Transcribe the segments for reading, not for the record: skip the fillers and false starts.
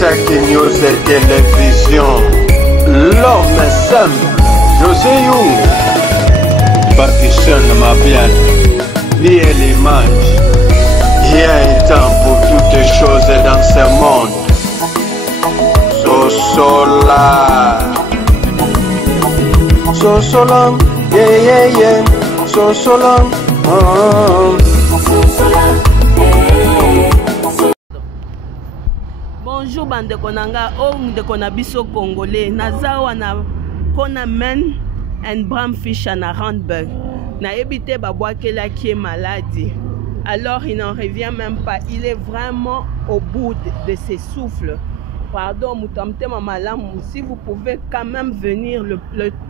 Chaque news et télévision, l'homme est simple, José Young, Pakistan Mabian, lié l'image. Il y a un temps pour toutes les choses dans ce monde. Sosolam, yeah yeah yeah, Sosolam, Bonjour bande konanga, de konabiso congolais, nazawa na kona men and brown fish na Randburg. Na ebité babouakela qui est maladie. Alors il n'en revient même pas, il est vraiment au bout de ses souffles. Pardon, Moutamte Mamalam, si vous pouvez quand même venir le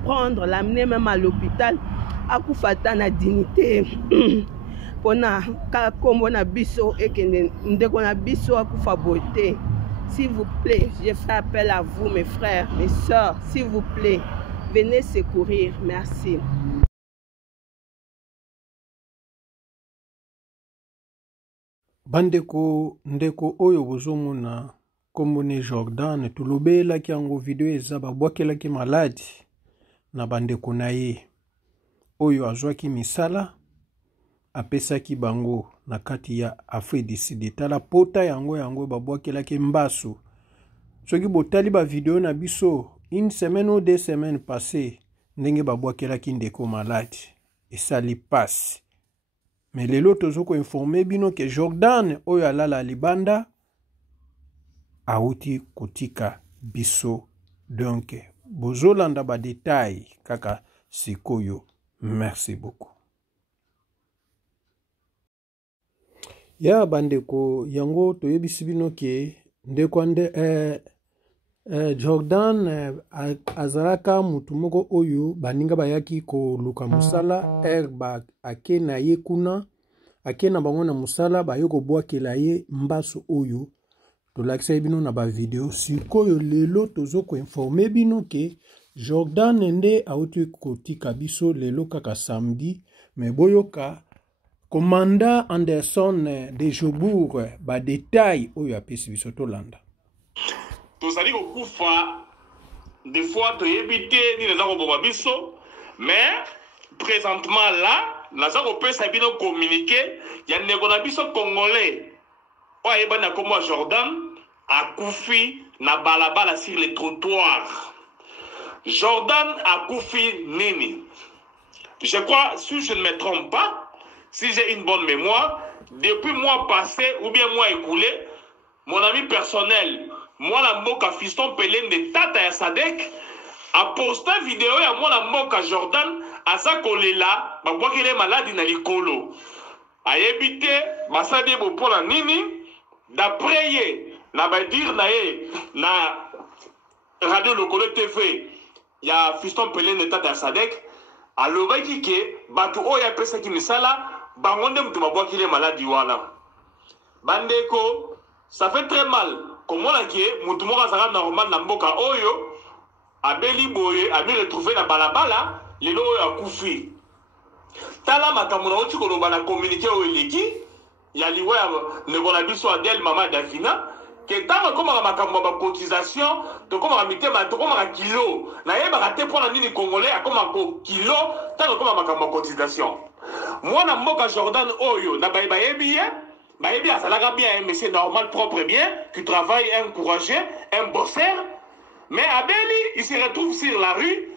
prendre, l'amener même à l'hôpital, à Koufata na dignité. Pona kakombo na biso et que ndeko na biso a Koufa beauté. S'il vous plaît, je fais appel à vous mes frères, mes sœurs, s'il vous plaît, venez secourir. Merci. Bandeko ndeko oyo bozomona komone Jordan tulobelaki yango video eza babwakelaki maladi na bandeko na ye oyo azwaki misala apesaki bango na kati ya Afrique du Sud. Tala pota yango babwakelaki mbasu. Soki botali ba video na biso une semaine ou 2 semaines passées ndenge babwakelaki ndeko maladi esali passe. Mais lelo tozoko informer bino que Jordan oyo alala libanda auti kotika biso. Donc bozolanda ba détail kaka sikoyo. Merci beaucoup. Ya bandeko yango toyebisi bino ke ndeko Jordan azalaka mutu moko oyo baninga bayaki koluka musala ba ake na ye kuna ake na bango na musala bayoko bwakela ye mbaso oyo tolakisa bino na ba video sikoyo lelo tozoko informer bino ke Jordan nde auti kotika biso lelo kaka samedi mais boyoka Commandant Anderson de Jobourg ba détail oyo apesi biso tolanda. Tozali kokufa des fois toyebite ni naza koboma biso mais présentement là naza kopesa bino communiquer ya ndeko na biso congolais oyo ayebani na kombo Jordan akufi na balabala sur les trottoirs. Jordan akufi nini? Je crois, si je ne me trompe pas, si j'ai une bonne mémoire, depuis mois passé ou bien mois écoulé, mon ami personnel, moi la mboka fiston Pelé de Tata ya Sadek, a posté vidéo ya moi la mboka Jordan à sa kolela, ba kwa kele maladi na likolo. A yebite, basade bo pona nini, d'après ye, na ba dire na ye, na Radio Lokolo TV, ya fiston Pelé de Tata ya Sadek, alors il dit que bato oya pesa ki misala bangonde mutu mabwakile maladi wana bandeko ça fait très mal comment la que mutu moko azaka normal na mboka oyo abeli boye abi retrouver na balabala lelo oyo akufi tala makambo na oti koloba na communiqué oyo eleki ya liwa ya ndeko na biso Adel Mama Davina que tant comme ma makambo ba cotisation to comme ma mitema to comme kilo na yeba te pour la nini congolais a comme kilo tant comme ma makambo cotisation moi na mboka Jordan oyo na ba yebi asalaka bien mais c'est normal propre bien qui travaille encouragé un bosseur mais Abeli il se retrouve sur la rue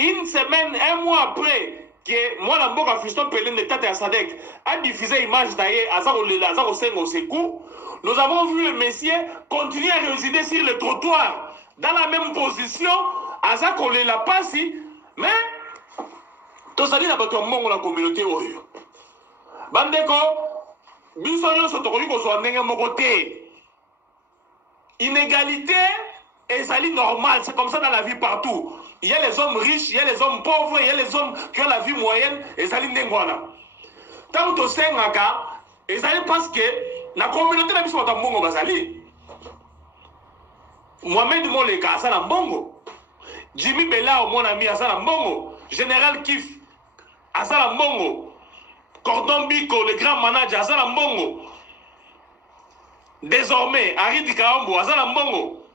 une semaine un mois après que moi la mboka fiston Pelé de Tata ya Sadek a diffusé image d'ailleurs azaro lela azaro sengo sekou. Nous avons vu le Messie continuer à résider sur le trottoir, dans la même position, à ça qu'on l'a pas si, mais tout ça dit dans la communauté. Bandeko, bisonyo sotokoli ko so ndenge moko te. Inégalité et ça est normal, c'est comme ça dans la vie partout. Il y a les hommes riches, il y a les hommes pauvres, il y a les hommes qui ont la vie moyenne et ça est ndengwana. Tant que c'est un cas, et ça est parce que la communauté na biso mbongo bazali Mohamed Moleka asala mbongo Jimmy Bella mon ami asala mbongo Général Kif asala mbongo Cordon Biko le grand manager asala mbongo désormais Henri Dikarambo azala mbongo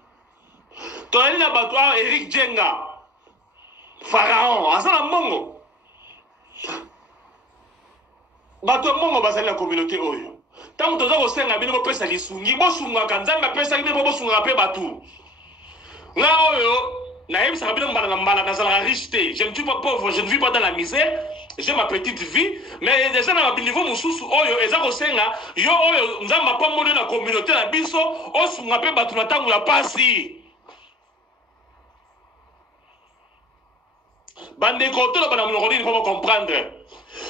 toyali na bato awa Eric Djenga Pharaon azala mbongo bato mbongo bazali na communauté oyo tango toza kosenga bino bopesa lisungi bosungaka nzambe apesaki bino bosungaka mpe bato nga oyo nayebisaka bino mbala na mbala nazalaka riche te, je ne suis pas pauvre, je ne vis pas dans la misère, j'ai ma petite vie, mais déjà na niveau mususu oyo eza kosenga yo oyo nzambe apamoli na communauté na biso osunga mpe bato na ntango ya pasi bandeko toloba na monoko nini mpo comprendre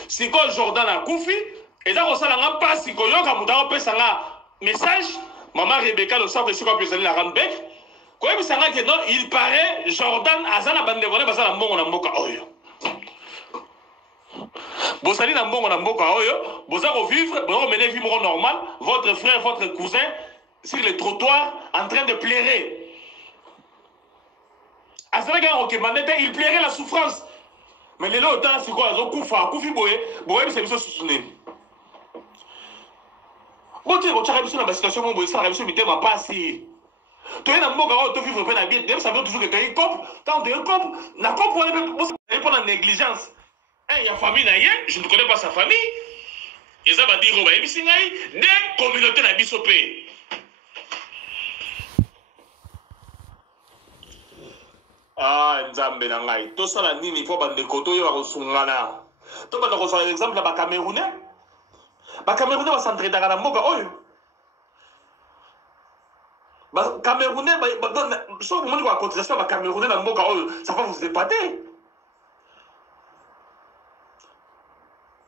sikoyo Jordan akufi eza kosala nga mpasi koyoka moto akopesa nga message mama Rebecca losako esika mpe ezali na Randbeck koyebisa nga ke non il paraît Jordan aza na bandeko ne baza na mbongo na mboka oyo bozali na mbongo na mboka oyo boza kovivre boza komene vie moko normal votre frère votre cousin sur le trottoir en train de pleurer azalaki akokemande te il pleurait la souffrance mais lelo otala sikoyo azokufa akufi boye boyebisa biso susu nini botie kotyaka biso na basituation mo boye esalaka biso mitema pasi toye na mboka oyo tovivre mpe na bien dem savio toujours kekei cop tant toye cop na cop wana mpe mpo na négligence il y a famille na ye je ne connais pas sa famille eza badiro bayebisi ngai de communauté na biso mpe nzambe na ngai tosala nini mpo bandeko toyeba kosungana tobanda kozala exemple ya bacamerounais bacentraidaka na mboka oyo bacamerounais so bomoni kwa cotisation ya bacamerounais na mboka oyo ça va vous épater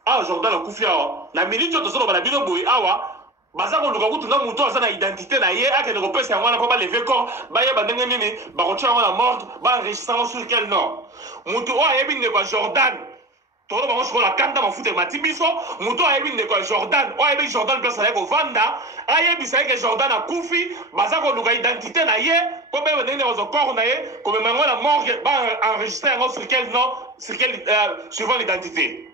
awa Jordan akufi awa na minute oyo tozoloba na bino boye awa baza koluka kutuna moto aza na identité na ye akende kopesa yango wana mpo baleve corps bayeba ndenge nini bakotia yango na morte baenregistrant sur quel nom moto oyo ayebi ndeko ya Jordan tolo bango sikoyo na kanda mafuta emati biso moto ayebi ndeko ya Jordan oyo ayebi Jordan place aye kovanda ayebisa ye ke Jordan akufi baza koluka identité na ye mpo bayeba ndenge nini bazwa corps na ye komema yango na morgue baenregistre yango sur quel nom suivant l'identité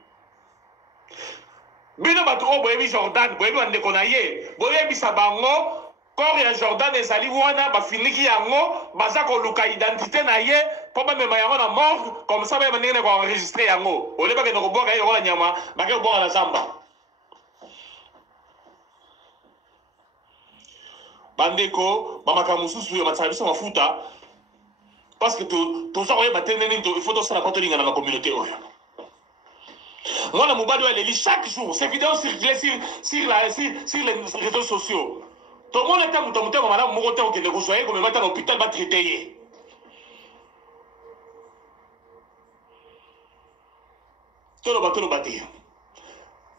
bino bato oyo boyebi Jordan boyebi bandeko na ye boyebisa bango corps ya Jordan ezali wana bafiniki yango baza koluka identité na ye mpo bamema yango na morgue comme ça bayeba ndenge na koenregistre yango ole bakende kobwaka ye lokola nyama bake kobwaka na zamba bandeko bamakambo mosusu oyo batisaka biso mafuta parce que toza koyeba te nini il faut tosala mpo tolingana na communauté oyo mwana mobali oyo aleli chaque jour ces vidéos circulent sur les réseaux sociaux tomona ete moto motema malamu moko te okende kozwa ye komema ata na hôpital batraite ye toloba te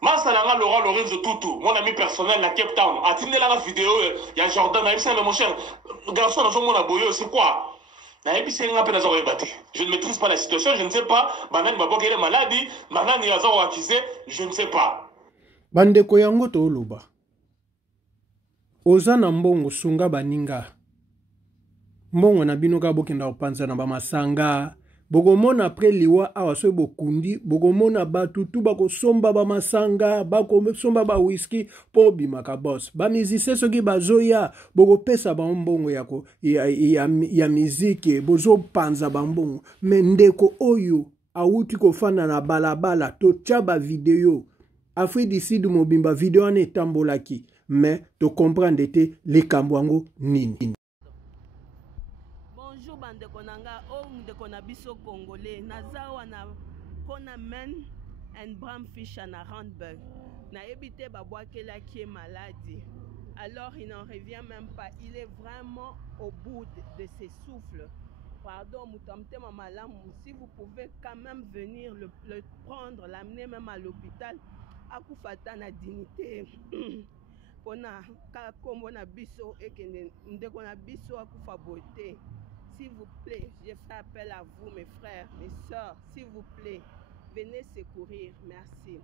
masala nga Laurent Lorenzo Tutu mon ami personnel na Cape Town atindelanga vidéo ya Jordan ayebisa mais mon cher garçon nazomona boyo c'est quoi je ne maîtrise pas la situation, je ne sais pas. Banani babokele maladi, banani azo accusé, je ne sais pas. Bandeko yango to oloba. Oza na mbongo sunga baninga. Mbongo na bino ka bokenda kopanza na bamasanga. Bogomona après liwa awa so bokundi, bogomona batutu bako somba bamasanga, bako somba ba whisky po bimaka boss. Ba musicien soki bazoya, bogo pesa ba mbongo yako ya miziki, bozo panza ba mbongo. Mendeko oyo awuti kofana na balabala to tchaba video. Afri d'ici du mobimba video ane tambolaki, mais to comprendre te likambo yango nini. Bonjour bandeko nanga o ndeko na biso congolais naza wana kona men and brown fish na Randbeck na ebité babwakelaki ye maladie alors il n'en revient même pas, il est vraiment au bout de ses souffles. Pardon mutamtema malamu, si vous pouvez quand même venir le prendre, l'amener même à l'hôpital akufata na dignité pona ka kombo na biso ekende ndeko na biso akufa beauté. S'il vous plaît, je fais appel à vous, mes frères, mes sœurs, s'il vous plaît, venez secourir. Merci.